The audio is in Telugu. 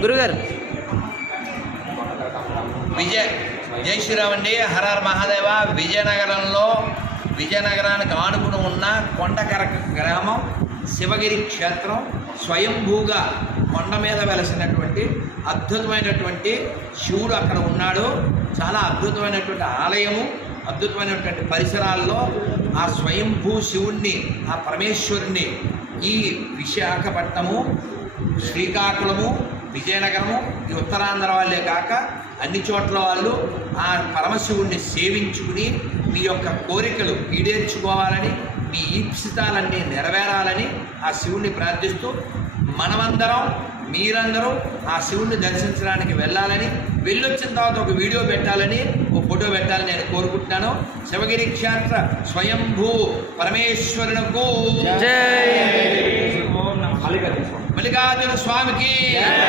గురుగారు. విజయ జై శ్రీరామ్ అండి. హరార్ మహాదేవ. విజయనగరంలో విజయనగరానికి ఆనుకుని ఉన్న కొండకర గ్రామం శివగిరి క్షేత్రం స్వయంభూగా కొండ మీద వెలసినటువంటి అద్భుతమైనటువంటి శివుడు అక్కడ ఉన్నాడు. చాలా అద్భుతమైనటువంటి ఆలయము అద్భుతమైనటువంటి పరిసరాల్లో ఆ స్వయంభూ శివుణ్ణి ఆ పరమేశ్వరుణ్ణి ఈ విశాఖపట్నము శ్రీకాకుళము విజయనగరము ఈ ఉత్తరాంధ్ర వాళ్ళే కాక అన్ని చోట్ల వాళ్ళు ఆ పరమశివుణ్ణి సేవించుకుని మీ యొక్క కోరికలు ఈడేర్చుకోవాలని మీ ఈప్సితాలన్నీ నెరవేరాలని ఆ శివుణ్ణి ప్రార్థిస్తూ మనమందరం మీరందరూ ఆ శివుణ్ణి దర్శించడానికి వెళ్ళాలని వెళ్ళొచ్చిన తర్వాత ఒక వీడియో పెట్టాలని ఒక ఫోటో పెట్టాలని నేను కోరుకుంటున్నాను. శివగిరి క్షేత్ర స్వయంభూ పరమేశ్వరునకు జై. మల్లికార్జున స్వామికి